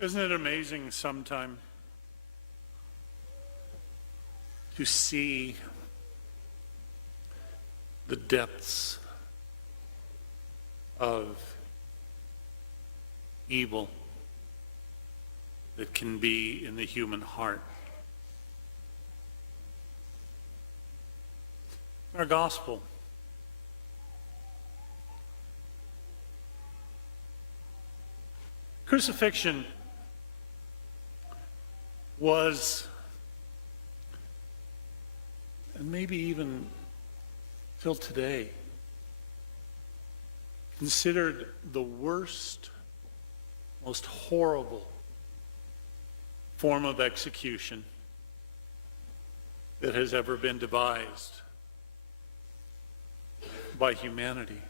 Isn't it amazing sometime to see the depths of evil that can be in the human heart? Our gospel, crucifixion was, and maybe even till today, considered the worst, most horrible form of execution that has ever been devised by humanity.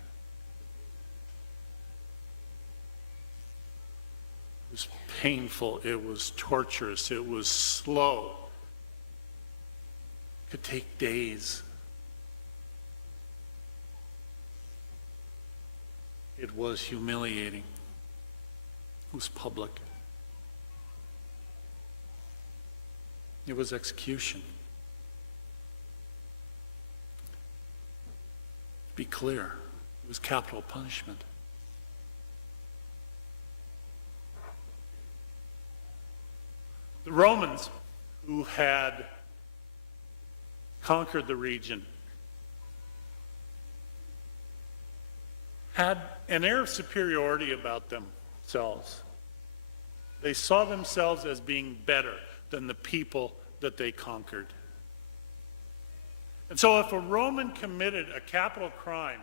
It was painful, it was torturous, it was slow. It could take days. It was humiliating. It was public. It was execution. Be clear, it was capital punishment. The Romans, who had conquered the region, had an air of superiority about themselves. They saw themselves as being better than the people that they conquered. And so if a Roman committed a capital crime,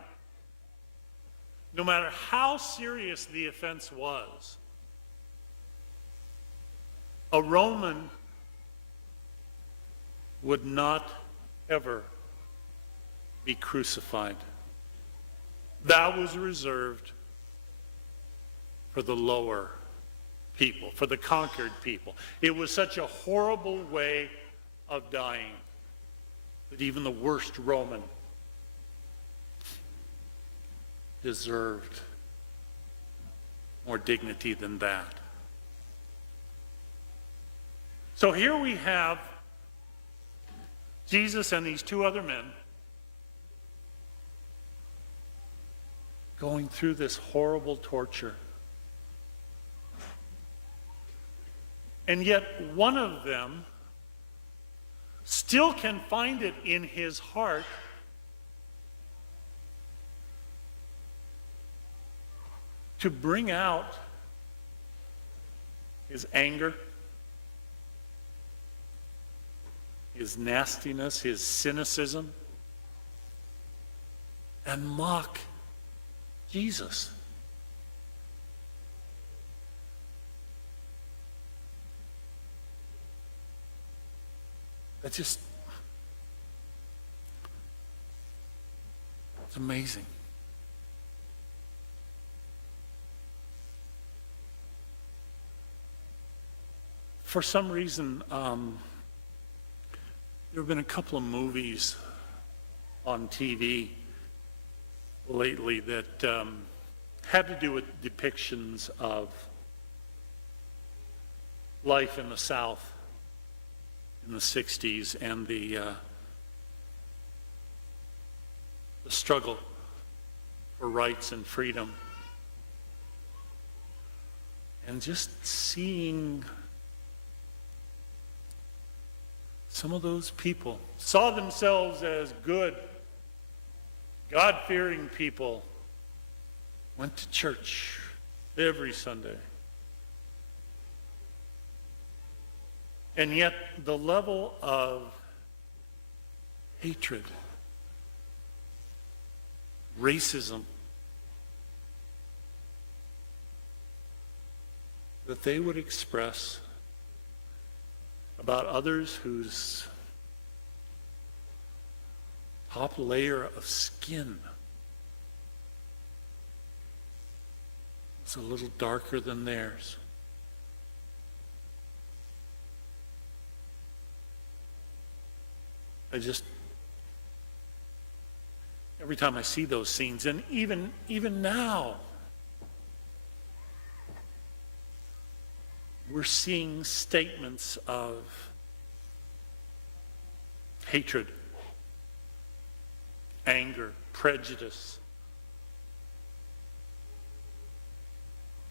no matter how serious the offense was, a Roman would not ever be crucified. That was reserved for the lower people, for the conquered people. It was such a horrible way of dying that even the worst Roman deserved more dignity than that. So here we have Jesus and these two other men going through this horrible torture. And yet one of them still can find it in his heart to bring out his anger, his nastiness, his cynicism, and mock Jesus. It's amazing. For some reason, there have been a couple of movies on TV lately that had to do with depictions of life in the South in the 60s and the struggle for rights and freedom. And just seeing some of those people saw themselves as good, God-fearing people, went to church every Sunday. And yet the level of hatred, racism that they would express about others whose top layer of skin is a little darker than theirs. Every time I see those scenes, and even now, we're seeing statements of hatred, anger, prejudice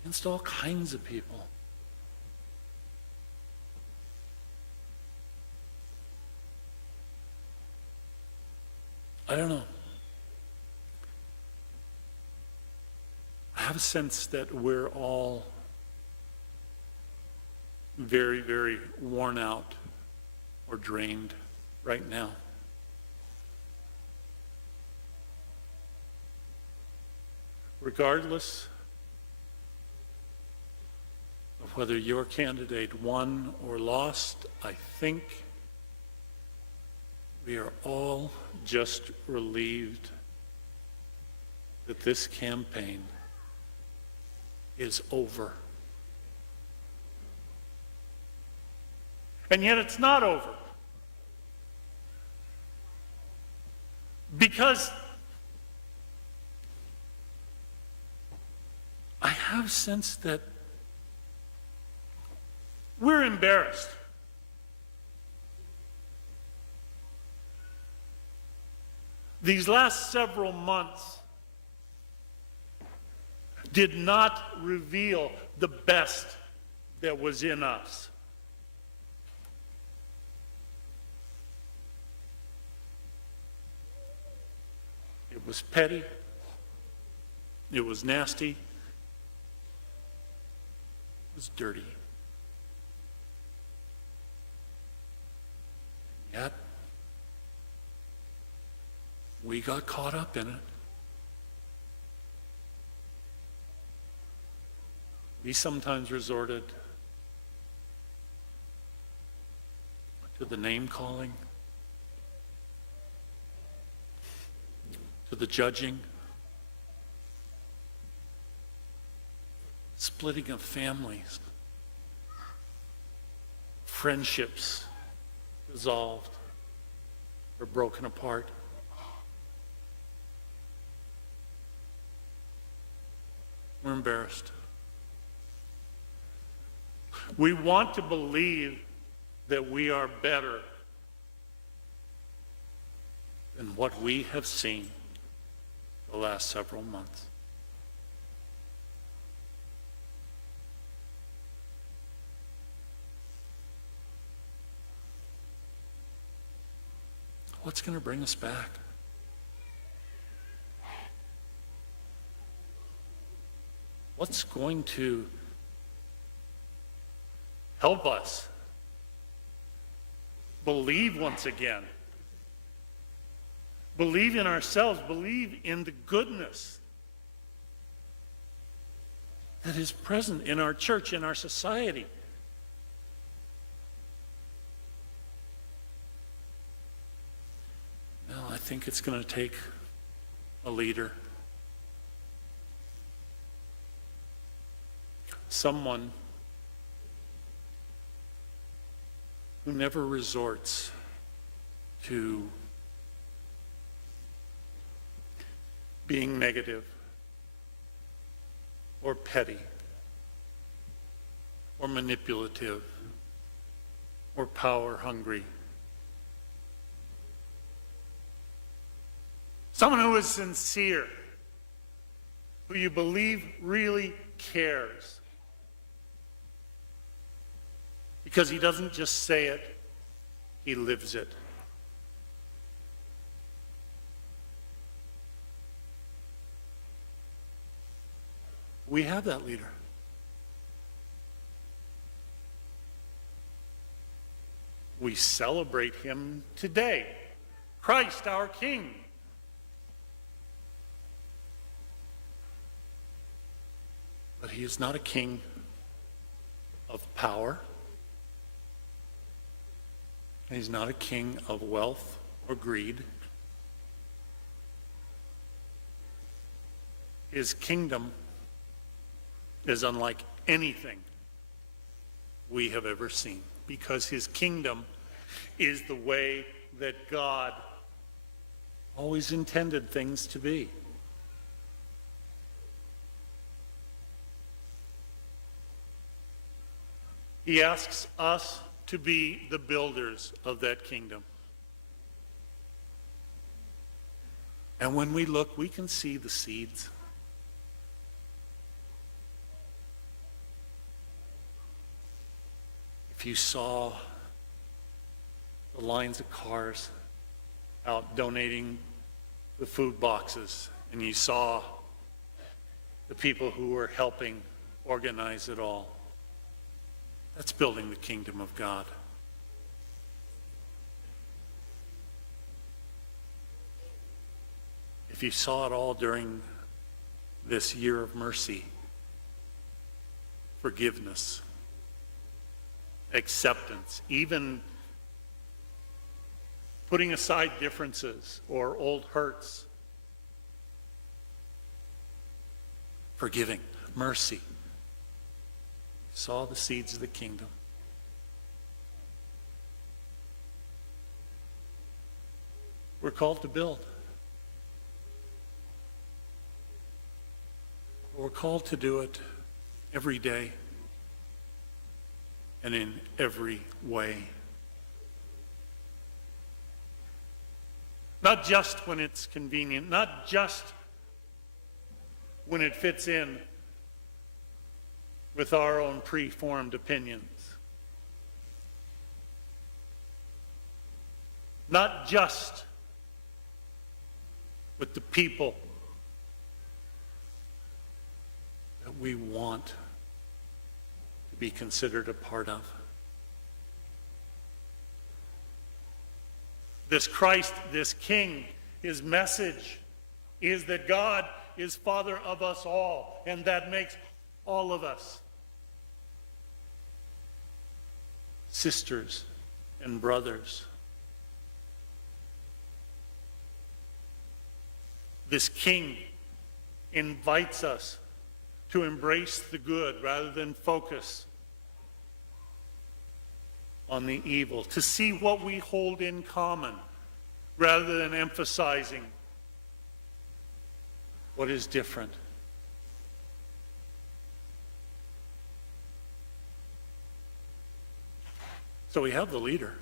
against all kinds of people. I don't know. I have a sense that we're all very, very worn out or drained right now. Regardless of whether your candidate won or lost, I think we are all just relieved that this campaign is over. And yet it's not over. Because I have sensed that we're embarrassed. These last several months did not reveal the best that was in us. It was petty. It was nasty. It was dirty. Yet, we got caught up in it. We sometimes resorted to the name calling, to the judging, splitting of families, friendships dissolved or broken apart. We're embarrassed. We want to believe that we are better than what we have seen the last several months. What's going to bring us back? What's going to help us believe once again? Believe in ourselves, believe in the goodness that is present in our church, in our society. Well, I think it's going to take a leader. Someone who never resorts to being negative or petty or manipulative or power hungry. Someone who is sincere, who you believe really cares. Because he doesn't just say it, he lives it. We have that leader. We celebrate him today. Christ, our King. But he is not a king of power. He's not a king of wealth or greed. His kingdom is unlike anything we have ever seen, because his kingdom is the way that God always intended things to be. He asks us to be the builders of that kingdom. And when we look, we can see the seeds. If you saw the lines of cars out donating the food boxes, and you saw the people who were helping organize it all, that's building the kingdom of God. If you saw it all during this year of mercy, forgiveness, acceptance, even putting aside differences or old hurts, forgiving, mercy, saw the seeds of the kingdom. We're called to build. We're called to do it every day and in every way. Not just when it's convenient, not just when it fits in with our own preformed opinions. Not just with the people that we want to be considered a part of. This Christ, this King, his message is that God is Father of us all, and that makes all of us sisters and brothers. This King invites us to embrace the good rather than focus on the evil, to see what we hold in common rather than emphasizing what is different. So we have the leader.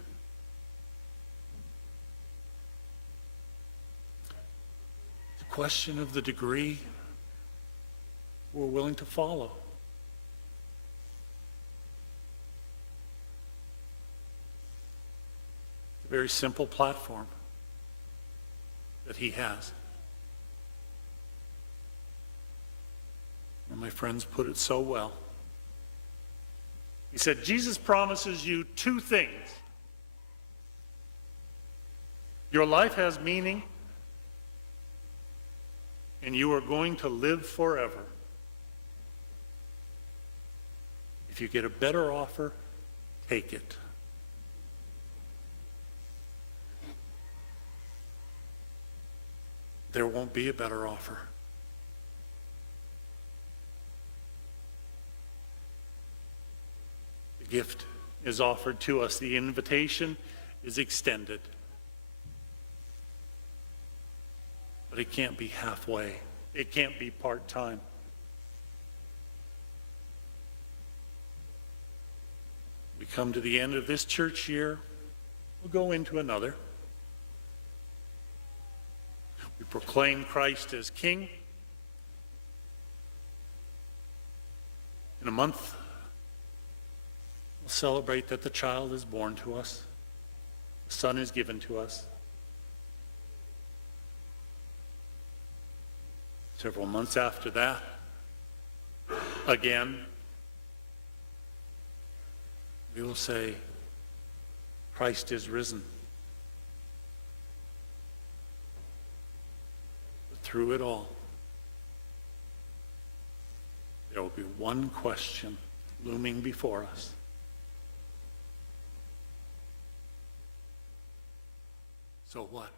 The question of the degree we're willing to follow. A very simple platform that he has. And my friends put it so well. He said, Jesus promises you two things. Your life has meaning, and you are going to live forever. If you get a better offer, take it. There won't be a better offer. The gift is offered to us. The invitation is extended. But it can't be halfway. It can't be part-time. We come to the end of this church year. We'll go into another. We proclaim Christ as King. In a month, we'll celebrate that the child is born to us. The Son is given to us. Several months after that, again, we will say, Christ is risen. But through it all, there will be one question looming before us. So what?